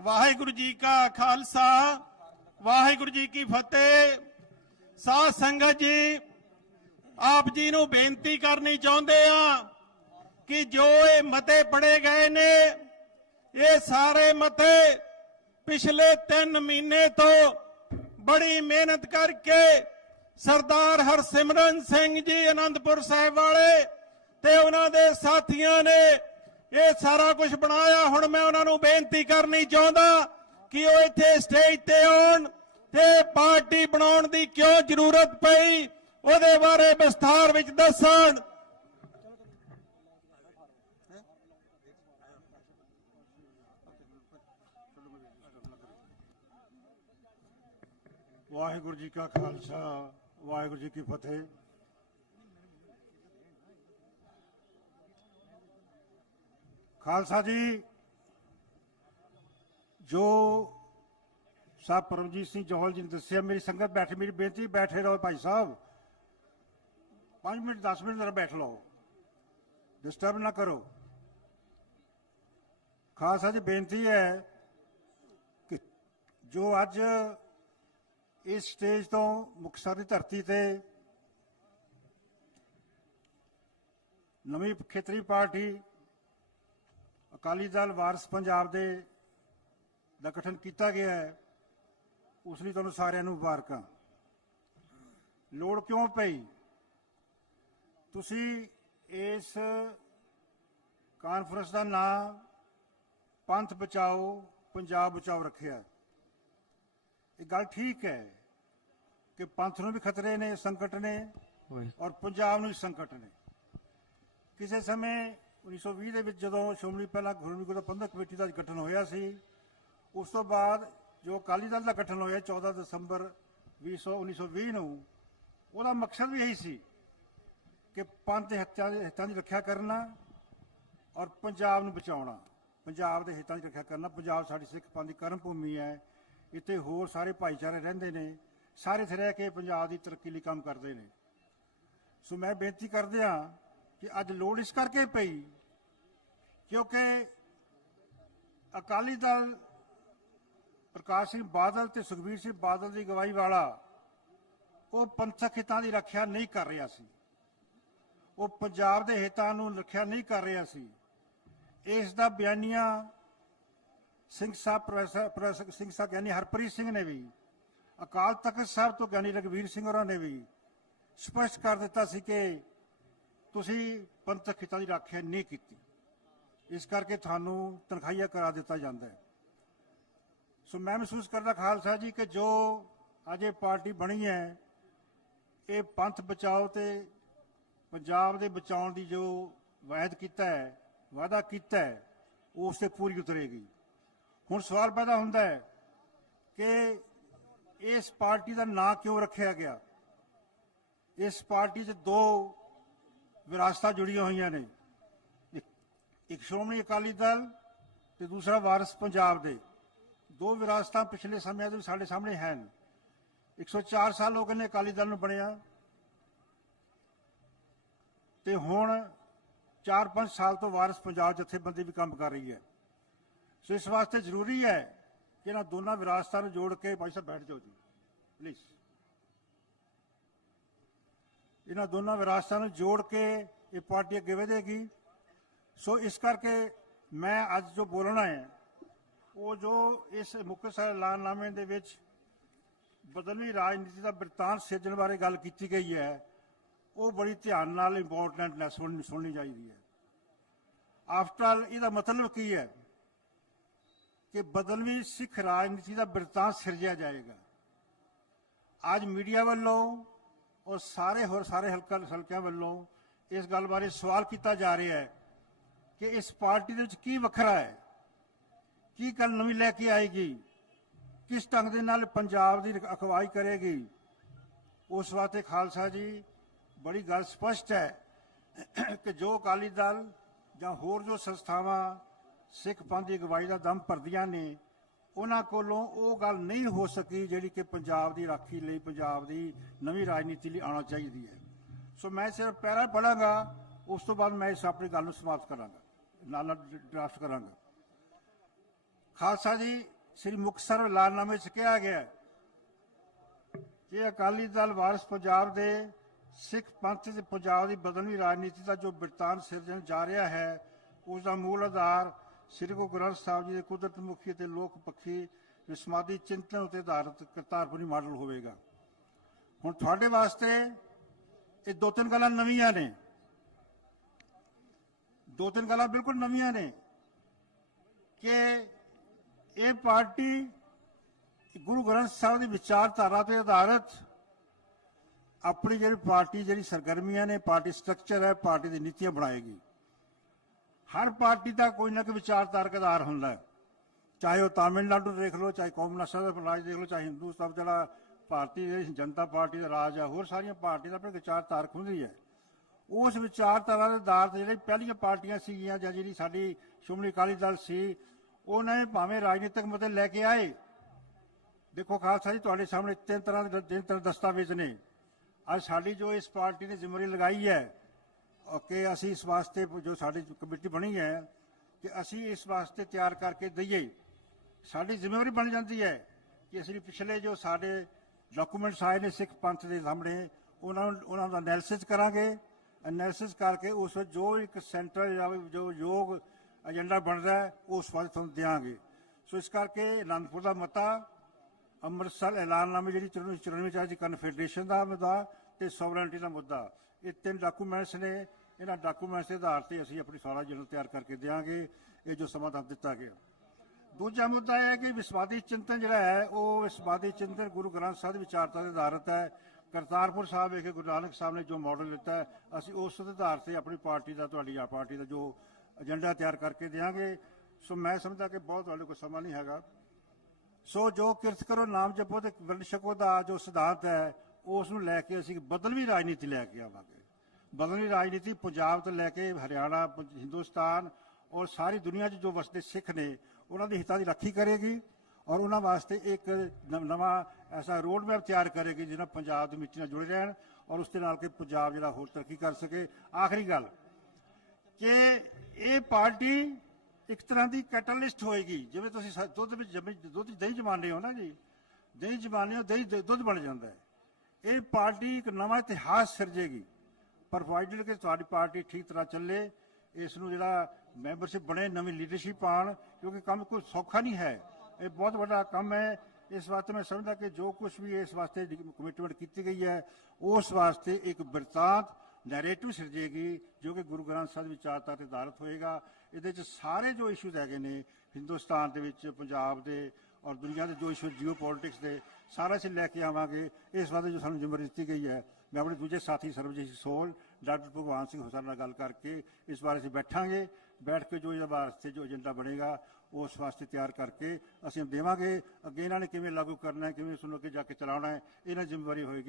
ਵਾਹਿਗੁਰੂ ਜੀ ਕਾ ਖਾਲਸਾ, ਵਾਹਿਗੁਰੂ ਜੀ ਕੀ ਫਤਿਹ। ਸਾਧ ਸੰਗਤ ਜੀ, ਆਪ ਜੀ ਨੂੰ ਬੇਨਤੀ ਕਰਨੀ ਚਾਹੁੰਦੇ ਆ ਕਿ ਜੋ ਇਹ ਮਤੇ ਪੜੇ ਗਏ ਨੇ, ਇਹ ਸਾਰੇ ਮਤੇ ਪਿਛਲੇ 3 ਮਹੀਨੇ ਤੋਂ ਬੜੀ ਮਿਹਨਤ ਕਰਕੇ ਸਰਦਾਰ ਹਰਸਿਮਰਨ ਸਿੰਘ ਜੀ ਅਨੰਦਪੁਰ ਸਾਹਿਬ ਵਾਲੇ ਤੇ ਉਹਨਾਂ ਦੇ ਸਾਥੀਆਂ ਨੇ ਇਹ ਸਾਰਾ ਕੁਝ ਬਣਾਇਆ। ਹੁਣ ਮੈਂ ਉਹਨਾਂ ਨੂੰ ਬੇਨਤੀ ਕਰਨੀ ਚਾਹੁੰਦਾ ਕਿ ਉਹ ਇੱਥੇ ਸਟੇਜ ਤੇ ਆਉਣ ਤੇ ਪਾਰਟੀ ਬਣਾਉਣ ਦੀ ਕਿਉਂ ਜ਼ਰੂਰਤ ਪਈ, ਉਹਦੇ ਬਾਰੇ ਵਿਸਥਾਰ ਵਿੱਚ ਦੱਸਣ। ਵਾਹਿਗੁਰੂ ਜੀ ਕਾ ਖਾਲਸਾ, ਵਾਹਿਗੁਰੂ ਜੀ ਕੀ ਫਤਿਹ। ਖਾਲਸਾ ਜੀ, ਜੋ ਸਾਹਿਬ ਪਰਮਜੀਤ ਸਿੰਘ ਜੋਹਲ ਜੀ ਨੇ ਦੱਸਿਆ, ਮੇਰੀ ਸੰਗਤ ਬੈਠੇ, ਮੇਰੀ ਬੇਨਤੀ, ਬੈਠੇ ਰਹੋ ਭਾਈ ਸਾਹਿਬ। 5 ਮਿੰਟ 10 ਮਿੰਟ ਜ਼ਰਾ ਬੈਠ ਲਓ। ਡਿਸਟਰਬ ਨਾ ਕਰੋ। ਖਾਲਸਾ ਜੀ, ਬੇਨਤੀ ਹੈ ਕਿ ਜੋ ਅੱਜ ਇਸ ਸਟੇਜ ਤੋਂ ਮੁਕਤਸਰ ਦੀ ਧਰਤੀ ਤੇ ਨਵੀਂ ਖੇਤਰੀ ਪਾਰਟੀ ਅਕਾਲੀ ਦਲ ਵਾਰਸ ਪੰਜਾਬ ਦੇ ਦਾ ਗਠਨ ਕੀਤਾ ਗਿਆ ਹੈ ਉਸ ਲਈ ਤੁਹਾਨੂੰ ਸਾਰਿਆਂ ਨੂੰ ਮੁਬਾਰਕਾਂ। ਲੋੜ ਕਿਉਂ ਪਈ? ਤੁਸੀਂ ਇਸ ਕਾਨਫਰੰਸ ਦਾ ਨਾਮ ਪੰਥ ਬਚਾਓ ਪੰਜਾਬ ਬਚਾਓ ਰੱਖਿਆ। ਇਹ ਗੱਲ ਠੀਕ ਹੈ ਕਿ ਪੰਥ ਨੂੰ ਵੀ ਖਤਰੇ ਨੇ ਸੰਕਟ ਨੇ ਔਰ ਪੰਜਾਬ ਨੂੰ ਵੀ ਸੰਕਟ ਨੇ। ਕਿਸੇ ਸਮੇਂ 1920 ਦੇ ਵਿੱਚ ਜਦੋਂ ਸ਼੍ਰੋਮਣੀ ਪਹਿਲਾਂ ਗੁਰਮੁਖੀ ਗੁਰਦਾ ਪੰਥਕ ਕਮੇਟੀ ਦਾ ਗਠਨ ਹੋਇਆ ਸੀ, ਉਸ ਤੋਂ ਬਾਅਦ ਜੋ ਅਕਾਲੀ ਦਲ ਦਾ ਗਠਨ ਹੋਇਆ 14 ਦਸੰਬਰ 20 1920 ਨੂੰ, ਉਹਦਾ ਮਕਸਦ ਵੀ ਇਹੀ ਸੀ ਕਿ ਪੰਥ ਦੇ ਹਿੱਤਾਂ ਦੇ ਹਿੱਤਾਂ ਦੀ ਰੱਖਿਆ ਕਰਨਾ ਔਰ ਪੰਜਾਬ ਨੂੰ ਬਚਾਉਣਾ। ਪੰਜਾਬ ਦੇ ਹਿੱਤਾਂ ਦੀ ਰੱਖਿਆ ਕਰਨਾ। ਪੰਜਾਬ ਸਾਡੀ ਸਿੱਖ ਪੰਥ ਦੀ ਕਰਮ ਭੂਮੀ ਹੈ। ਇੱਥੇ ਹੋਰ ਸਾਰੇ ਭਾਈਚਾਰੇ ਰਹਿੰਦੇ ਨੇ। ਸਾਰੇ ਇੱਥੇ ਰਹਿ ਕੇ ਪੰਜਾਬ ਦੀ ਤਰੱਕੀ ਲਈ ਕੰਮ ਕਰਦੇ ਨੇ। ਸੋ ਮੈਂ ਬੇਨਤੀ ਕਰਦੇ ਹਾਂ ਕਿ ਅੱਜ ਲੋੜ ਇਸ ਕਰਕੇ ਪਈ ਕਿਉਂਕਿ ਅਕਾਲੀ ਦਲ ਪ੍ਰਕਾਸ਼ ਸਿੰਘ ਬਾਦਲ ਤੇ ਸੁਖਬੀਰ ਸਿੰਘ ਬਾਦਲ ਦੀ ਗਵਾਹੀ ਵਾਲਾ ਉਹ ਪੰਥਕ ਹਿੱਤਾਂ ਦੀ ਰੱਖਿਆ ਨਹੀਂ ਕਰ ਰਿਹਾ ਸੀ। ਉਹ ਪੰਜਾਬ ਦੇ ਹਿੱਤਾਂ ਨੂੰ ਰੱਖਿਆ ਨਹੀਂ ਕਰ ਰਿਹਾ ਸੀ। ਇਸ ਦਾ ਬਿਆਨੀਆਂ ਸਿੰਘ ਸਾਹਿਬ, ਪ੍ਰੋਫੈਸਰ ਪ੍ਰੋਫੈਸਰ ਸਿੰਘ ਸਾਹਿਬ ਗਿਆਨੀ ਹਰਪ੍ਰੀਤ ਸਿੰਘ ਨੇ ਵੀ, ਅਕਾਲ ਤਖਤ ਸਾਹਿਬ ਤੋਂ ਗਿਆਨੀ ਰਗਵੀਰ ਸਿੰਘ ਹੋਰਾਂ ਨੇ ਵੀ ਸਪਸ਼ਟ ਕਰ ਦਿੱਤਾ ਸੀ ਕਿ ਤੁਸੀਂ ਪੰਥਕ ਹਿੱਤਾਂ ਦੀ ਰੱਖਿਆ ਨਹੀਂ ਕੀਤੀ। ਇਸ ਕਰਕੇ ਤੁਹਾਨੂੰ ਤਨਖਾਹੀਆ ਕਰਾ ਦਿੱਤਾ ਜਾਂਦਾ ਹੈ। ਸੋ ਮੈਂ ਮਹਿਸੂਸ ਕਰਦਾ ਖਾਲਸਾ ਜੀ ਕਿ ਜੋ ਅੱਜ ਇਹ ਪਾਰਟੀ ਬਣੀ ਹੈ, ਇਹ ਪੰਥ ਬਚਾਓ ਤੇ ਪੰਜਾਬ ਦੇ ਬਚਾਉਣ ਦੀ ਜੋ ਵਾਅਦ ਕੀਤਾ ਹੈ, ਵਾਅਦਾ ਕੀਤਾ ਹੈ ਉਹ ਉਸ ਤੇ ਪੂਰੀ ਉਤਰੇਗੀ। ਹੁਣ ਸਵਾਲ ਪੈਦਾ ਹੁੰਦਾ ਹੈ ਕਿ ਇਸ ਪਾਰਟੀ ਦਾ ਨਾਂ ਕਿਉਂ ਰੱਖਿਆ ਗਿਆ? ਇਸ ਪਾਰਟੀ 'ਚ ਦੋ ਵਿਰਾਸਤਾਂ ਜੁੜੀਆਂ ਹੋਈਆਂ ਨੇ। ਇੱਕ- ਸ਼੍ਰੋਮਣੀ ਅਕਾਲੀ ਦਲ ਤੇ ਦੂਸਰਾ ਵਾਰਸ ਪੰਜਾਬ ਦੇ। ਦੋ ਵਿਰਾਸਤਾਂ ਪਿਛਲੇ ਸਮਿਆਂ ਦੇ ਸਾਡੇ ਸਾਹਮਣੇ ਹਨ। 104 ਸਾਲ ਹੋ ਗਏ ਨੇ ਅਕਾਲੀ ਦਲ ਨੂੰ ਬਣਿਆ। ਤੇ ਹੁਣ 4-5 ਸਾਲ ਤੋਂ ਵਾਰਸ ਪੰਜਾਬ ਜਥੇਬੰਦੀ ਵੀ ਕੰਮ ਕਰ ਰਹੀ ਹੈ। ਸੋ ਇਸ ਵਾਸਤੇ ਜ਼ਰੂਰੀ ਹੈ ਕਿ ਇਹਨਾਂ ਦੋਨਾਂ ਵਿਰਾਸਤਾਂ ਨੂੰ ਜੋੜ ਕੇ ਭਾਈ ਸਾਹਿਬ ਬੈਠ ਜਾਓ ਜੀ। ਪਲੀਜ਼ ਇਹਨਾਂ ਦੋਨਾਂ ਵਿਰਾਸਤਾਂ ਨੂੰ ਜੋੜ ਕੇ ਇਹ ਪਾਰਟੀ ਅੱਗੇ ਵਧੇਗੀ। ਸੋ ਇਸ ਕਰਕੇ ਮੈਂ ਅੱਜ ਜੋ ਬੋਲਣਾ ਹੈ, ਉਹ ਜੋ ਇਸ ਮੁਕਤਸਰ ਐਲਾਨਨਾਮੇ ਦੇ ਵਿੱਚ ਬਦਲਵੀਂ ਰਾਜਨੀਤੀ ਦਾ ਬਿਰਤਾਂਤ ਸਿਰਜਣ ਬਾਰੇ ਗੱਲ ਕੀਤੀ ਗਈ ਹੈ, ਉਹ ਬੜੀ ਧਿਆਨ ਨਾਲ ਇੰਪੋਰਟੈਂਟ ਹੈ ਸੁਣਨੀ ਸੁਣਨੀ ਚਾਹੀਦੀ ਹੈ। ਆਫਟਰ ਆਲ ਇਹਦਾ ਮਤਲਬ ਕੀ ਹੈ ਕਿ ਬਦਲਵੀਂ ਸਿੱਖ ਰਾਜਨੀਤੀ ਦਾ ਬਿਰਤਾਂਤ ਸਿਰਜਿਆ ਜਾਏਗਾ। ਅੱਜ ਮੀਡੀਆ ਵੱਲੋਂ ਔਰ ਸਾਰੇ ਹੋਰ ਸਾਰੇ ਹਲਕਾ, ਹਲਕਿਆਂ ਵੱਲੋਂ ਇਸ ਗੱਲ ਬਾਰੇ ਸਵਾਲ ਕੀਤਾ ਜਾ ਰਿਹਾ ਹੈ ਕਿ ਇਸ ਪਾਰਟੀ ਦੇ ਵਿੱਚ ਕੀ ਵੱਖਰਾ ਹੈ? ਕੀ ਗੱਲ ਨਵੀਂ ਲੈ ਕੇ ਆਏਗੀ? ਕਿਸ ਢੰਗ ਦੇ ਨਾਲ ਪੰਜਾਬ ਦੀ ਅਗਵਾਈ ਕਰੇਗੀ? ਉਸ ਵਾਸਤੇ ਖਾਲਸਾ ਜੀ, ਬੜੀ ਗੱਲ ਸਪਸ਼ਟ ਹੈ ਕਿ ਜੋ ਅਕਾਲੀ ਦਲ ਜਾਂ ਹੋਰ ਜੋ ਸੰਸਥਾਵਾਂ ਸਿੱਖ ਪੰਥ ਦੀ ਅਗਵਾਈ ਦਾ ਦਮ ਭਰਦੀਆਂ ਨੇ, ਉਹਨਾਂ ਕੋਲੋਂ ਉਹ ਗੱਲ ਨਹੀਂ ਹੋ ਸਕੀ ਜਿਹੜੀ ਕਿ ਪੰਜਾਬ ਦੀ ਰਾਖੀ ਲਈ, ਪੰਜਾਬ ਦੀ ਨਵੀਂ ਰਾਜਨੀਤੀ ਲਈ ਆਉਣਾ ਚਾਹੀਦੀ ਹੈ। ਸੋ ਮੈਂ ਸਿਰਫ ਪੈਰਾ ਪੜਾਂਗਾ ਉਸ ਤੋਂ ਬਾਅਦ ਮੈਂ ਇਸ ਆਪਣੀ ਗੱਲ ਨੂੰ ਸਮਾਪਤ ਕਰਾਂਗਾ। ਨਾਲ ਨਾਲ ਡਰਾਫਟ ਕਰਾਂਗਾ। ਖਾਲਸਾ ਜੀ, ਸ੍ਰੀ ਮੁਕਤਸਰ ਐਲਾਨਨਾਮੇ 'ਚ ਕਿਹਾ ਗਿਆ ਕਿ ਅਕਾਲੀ ਦਲ ਵਾਰਿਸ ਪੰਜਾਬ ਦੇ ਸਿੱਖ ਪੰਥ ਦੇ ਪੰਜਾਬ ਦੀ ਬਦਲਵੀਂ ਰਾਜਨੀਤੀ ਦਾ ਜੋ ਬਿਰਤਾਨ ਸਿਰਜਣ ਜਾ ਰਿਹਾ ਹੈ ਉਸ ਦਾ ਮੂਲ ਆਧਾਰ ਸ੍ਰੀ ਗੁਰੂ ਗ੍ਰੰਥ ਸਾਹਿਬ ਜੀ ਦੇ ਕੁਦਰਤ ਮੁਖੀ ਅਤੇ ਲੋਕ ਪੱਖੀ ਵਿਸਮਾਦੀ ਚਿੰਤਨ ਉਤੇ ਆਧਾਰਿਤ ਕਰਤਾਰਪੁਰੀ ਮਾਡਲ ਹੋਵੇਗਾ। ਹੁਣ ਤੁਹਾਡੇ ਵਾਸਤੇ ਇਹ ਦੋ ਤਿੰਨ ਗੱਲਾਂ ਨਵੀਆਂ ਨੇ। ਦੋ ਤਿੰਨ ਗੱਲਾਂ ਬਿਲਕੁਲ ਨਵੀਆਂ ਨੇ ਕਿ ਇਹ ਪਾਰਟੀ ਗੁਰੂ ਗ੍ਰੰਥ ਸਾਹਿਬ ਦੀ ਵਿਚਾਰਧਾਰਾ ਤੇ ਆਧਾਰਿਤ ਆਪਣੀ ਜਿਹੜੀ ਪਾਰਟੀ ਜਿਹੜੀ ਸਰਗਰਮੀਆਂ ਨੇ ਪਾਰਟੀ ਸਟਰਕਚਰ ਹੈ ਪਾਰਟੀ ਦੀ ਨੀਤੀਆਂ ਬਣਾਏਗੀ ਹਰ ਪਾਰਟੀ ਦਾ ਕੋਈ ਨਾ ਕੋਈ ਵਿਚਾਰਧਾਰਕ ਆਧਾਰ ਹੁੰਦਾ ਹੈ ਚਾਹੇ ਉਹ ਤਾਮਿਲਨਾਡੂ ਦੇਖ ਲਓ ਚਾਹੇ ਕੌਮਨਸਾ ਦਾ ਰਾਜ ਦੇਖ ਲਓ ਚਾਹੇ ਹਿੰਦੁਸਤਾਨ ਜਿਹੜਾ ਭਾਰਤੀ ਜਿਹੜੀ ਜਨਤਾ ਪਾਰਟੀ ਦਾ ਰਾਜ ਹੈ ਹੋਰ ਸਾਰੀਆਂ ਪਾਰਟੀਆਂ ਦਾ ਆਪਣੇ ਵਿਚਾਰਧਾਰਕ ਹੁੰਦੀ ਹੈ ਉਸ ਵਿਚਾਰਧਾਰਾ ਦੇ ਆਧਾਰ ਤੇ ਜਿਹੜੀ ਪਹਿਲੀਆਂ ਪਾਰਟੀਆਂ ਸੀਗੀਆਂ, ਜਾਂ ਜਿਹੜੀ ਸਾਡੀ ਸ਼੍ਰੋਮਣੀ ਅਕਾਲੀ ਦਲ ਸੀ, ਉਹਨਾਂ ਨੇ ਭਾਵੇਂ ਰਾਜਨੀਤਿਕ ਮੁੱਦੇ ਲੈ ਕੇ ਆਏ। ਦੇਖੋ ਖਾਲਸਾ ਜੀ, ਤੁਹਾਡੇ ਸਾਹਮਣੇ ਤਿੰਨ ਤਰ੍ਹਾਂ ਦੇ ਤਿੰਨ ਤਰ੍ਹਾਂ ਦਸਤਾਵੇਜ਼ ਨੇ। ਅੱਜ ਸਾਡੀ ਜੋ ਇਸ ਪਾਰਟੀ ਨੇ ਜ਼ਿੰਮੇਵਾਰੀ ਲਗਾਈ ਹੈ, ਅਹ ਕਿ ਅਸੀਂ ਇਸ ਵਾਸਤੇ ਜੋ ਸਾਡੀ ਕਮੇਟੀ ਬਣੀ ਹੈ, ਕਿ ਅਸੀਂ ਇਸ ਵਾਸਤੇ ਤਿਆਰ ਕਰਕੇ ਦਈਏ। ਸਾਡੀ ਜ਼ਿੰਮੇਵਾਰੀ ਬਣ ਜਾਂਦੀ ਹੈ ਕਿ ਅਸੀਂ ਪਿਛਲੇ ਜੋ ਸਾਡੇ ਡਾਕੂਮੈਂਟਸ ਆਏ ਨੇ ਸਿੱਖ ਪੰਥ ਦੇ ਸਾਹਮਣੇ, ਉਹਨਾਂ ਨੂੰ, ਉਹਨਾਂ ਦਾ ਐਨਾਲਿਸਿਸ ਕਰਾਂਗੇ। ਐਨਾਲਿਸਿਸ ਕਰਕੇ ਉਸ ਵਿੱਚ ਜੋ ਇੱਕ ਸੈਂਟਰਲ ਜਾਂ ਜੋ ਯੋਗ ਏਜੰਡਾ ਬਣਦਾ ਹੈ, ਉਸ ਵਾਸਤੇ ਤੁਹਾਨੂੰ ਦਿਆਂਗੇ। ਸੋ ਇਸ ਕਰਕੇ ਅਨੰਦਪੁਰ ਦਾ ਮਤਾ, ਅੰਮ੍ਰਿਤਸਰ ਐਲਾਨਨਾਮੇ ਜਿਹੜੀ 94 ਚਾਰਜ ਕਨਫੈਡਰੇਸ਼ਨ ਦਾ ਮੁੱਦਾ ਤੇ ਸੋਵਰੈਂਟੀ ਦਾ ਮੁੱਦਾ। ਇਹ ਤਿੰਨ ਡਾਕੂਮੈਂਟਸ ਨੇ, ਇਹਨਾਂ ਡਾਕੂਮੈਂਟਸ ਦੇ ਆਧਾਰ ਤੇ ਅਸੀਂ ਆਪਣੀ ਸਾਰਾ ਜਨਰਲ ਤਿਆਰ ਕਰਕੇ ਦਿਆਂਗੇ, ਇਹ ਜੋ ਸਮਾਂ ਤਾਂ ਦਿੱਤਾ ਗਿਆ। ਦੂਜਾ ਮੁੱਦਾ ਇਹ ਹੈ ਕਿ ਵਿਸਵਾਦੀ ਚਿੰਤਨ ਜਿਹੜਾ ਹੈ, ਉਹ ਵਿਸਵਾਦੀ ਚਿੰਤਨ ਗੁਰੂ ਗ੍ਰੰਥ ਸਾਹਿਬ ਦੀ ਵਿਚਾਰਤਾ ਦੇ ਆਧਾਰਿਤ ਹੈ। ਕਰਤਾਰਪੁਰ ਸਾਹਿਬ ਵਿਖੇ ਗੁਰੂ ਨਾਨਕ ਸਾਹਿਬ ਨੇ ਜੋ ਮਾਡਲ ਦਿੱਤਾ ਹੈ, ਅਸੀਂ ਉਸ ਆਧਾਰ ਤੇ ਆਪਣੀ ਪਾਰਟੀ ਦਾ, ਤੁਹਾਡੀ ਆ ਪਾਰਟੀ ਦਾ ਜੋ ਏਜੰਡਾ ਤਿਆਰ ਕਰਕੇ ਦੇਵਾਂਗੇ ਸੋ ਮੈਂ ਸਮਝਦਾ ਕਿ ਬਹੁਤ ਤੁਹਾਡੇ ਕੋਲ ਸਮਾਂ ਨਹੀਂ ਹੈਗਾ। ਸੋ ਜੋ ਕਿਰਤ ਕਰੋ, ਨਾਮ ਜਪੋ ਤੇ ਵਰਣ ਛਕੋ ਦਾ ਜੋ ਸਿਧਾਂਤ ਹੈ, ਉਸ ਨੂੰ ਲੈ ਕੇ ਅਸੀਂ ਇੱਕ ਬਦਲਵੀਂ ਰਾਜਨੀਤੀ ਲੈ ਕੇ ਆਵਾਂਗੇ। ਬਦਲਵੀਂ ਰਾਜਨੀਤੀ ਪੰਜਾਬ ਤੋਂ ਲੈ ਕੇ ਹਰਿਆਣਾ ਪ- ਹਿੰਦੁਸਤਾਨ ਔਰ ਸਾਰੀ ਦੁਨੀਆ 'ਚ ਜੋ ਵਸਦੇ ਸਿੱਖ ਨੇ, ਉਹਨਾਂ ਦੇ ਹਿੱਤਾਂ ਦੀ ਰਾਖੀ ਕਰੇਗੀ। ਔਰ ਉਹਨਾਂ ਵਾਸਤੇ ਇੱਕ ਨਵ- ਨਵਾਂ ਐਸਾ ਰੋਡ ਮੈਪ ਤਿਆਰ ਕਰੇਗੀ ਜਿਹਨਾਂ ਪੰਜਾਬ ਦੀ ਮਿੱਟੀ ਨਾਲ ਜੁੜੇ ਰਹਿਣ ਔਰ ਉਸ ਦੇ ਨਾਲ ਕਿ ਪੰਜਾਬ ਜਿਹੜਾ ਹੋਰ ਤਰੱਕੀ ਕਰ ਸਕੇ। ਆਖਰੀ ਗੱਲ, ਕਿ ਇਹ ਪਾਰਟੀ ਇੱਕ ਤਰ੍ਹਾਂ ਦੀ ਕੈਟਲਿਸਟ ਹੋਏਗੀ। ਜਿਵੇਂ ਤੁਸੀਂ ਸ- ਦੁੱਧ ਵਿੱਚ ਜੰਮੇ, ਦੁੱਧ 'ਚ ਦਹੀਂ ਜਮਾਉਂਦੇ ਹੋ ਨਾ ਜੀ। ਦਹੀਂ ਜਮਾਉਂਦੇ ਹੋ, ਦਹੀਂ ਦੁੱਧ ਬਣ ਜਾਂਦਾ ਹੈ। ਇਹ ਪਾਰਟੀ ਇੱਕ ਨਵਾਂ ਇਤਿਹਾਸ ਸਿਰਜੇਗੀ। ਪ੍ਰੋਵਾਈਡਡ ਕਿ ਤੁਹਾਡੀ ਪਾਰਟੀ ਠੀਕ ਤਰ੍ਹਾਂ ਚੱਲੇ, ਇਸ ਨੂੰ ਜਿਹੜਾ ਮੈਂਬਰਸ਼ਿਪ ਬਣੇ, ਨਵੀਂ ਲੀਡਰਸ਼ਿਪ ਆਣ ਕਿਉਂਕਿ ਕੰਮ ਕੋਈ ਸੌਖਾ ਨਹੀਂ ਹੈ। ਇਹ ਬਹੁਤ ਵੱਡਾ ਕੰਮ ਹੈ। ਇਸ ਵਾਸਤੇ ਮੈਂ ਸਮਝਦਾ ਕਿ ਜੋ ਕੁਝ ਵੀ ਇਸ ਵਾਸਤੇ ਕਮਿਟਮੈਂਟ ਕੀਤੀ ਗਈ ਹੈ, ਉਸ ਵਾਸਤੇ ਇੱਕ ਬਰਤਾਂਤ ਨੈਰੇਟਿਵ ਸਿਰਜੇਗੀ, ਜੋ ਕਿ ਗੁਰੂ ਗ੍ਰੰਥ ਸਾਹਿਬ ਦੀ ਵਿਚਾਰਤਾ ਤੇ ਆਧਾਰਿਤ ਹੋਏਗਾ। ਇਹਦੇ ਚ ਸਾਰੇ ਜੋ ਇਸ਼ੂਜ਼ ਹੈਗੇ ਨੇ, ਹਿੰਦੁਸਤਾਨ ਦੇ ਵਿੱਚ, ਪੰਜਾਬ ਦੇ ਔਰ ਦੁਨੀਆ ਦੇ ਜੋ ਇਸ਼ੂ ਜੀਓ ਪੋਲਿਟਿਕਸ ਦੇ, ਸਾਰਾ ਅਸੀਂ ਲੈ ਕੇ ਆਵਾਂਗੇ। ਇਸ ਵਾਸਤੇ ਜੋ ਸਾਨੂੰ ਜ਼ਿੰਮੇਵਾਰੀ ਦਿੱਤੀ ਗਈ ਹੈ, ਮੈਂ ਆਪਣੇ ਦੂਜੇ ਸਾਥੀ ਸਰਬਜੀਤ ਸਿੰਘ ਸੋਲ ਡਾਕਟਰ ਭਗਵਾਨ ਸਿੰਘ ਹੁਸਨ ਨਾਲ ਗੱਲ ਕਰਕੇ ਇਸ ਬਾਰੇ ਅਸੀਂ ਬੈਠਾਂਗੇ। ਬੈਠ ਕੇ ਜੋ ਇਹਦੇ ਵਾਸਤੇ ਜੋ ਏਜੰਡਾ ਬਣੇਗਾ ਉਸ ਵਾਸਤੇ ਤਿਆਰ ਕਰਕੇ ਅਸੀਂ ਦੇਵਾਂਗੇ। ਅੱਗੇ ਇਹਨਾਂ ਨੇ ਕਿਵੇਂ ਲਾਗੂ ਕਰਨਾ ਹੈ, ਕਿਵੇਂ ਇਸ ਨੂੰ ਅੱਗੇ ਜਾ ਕੇ ਚਲਾਉਣਾ ਹੈ, ਇਹਨਾਂ ਦੀ ਜ਼ਿੰਮੇਵਾਰੀ ਹੋਏਗੀ।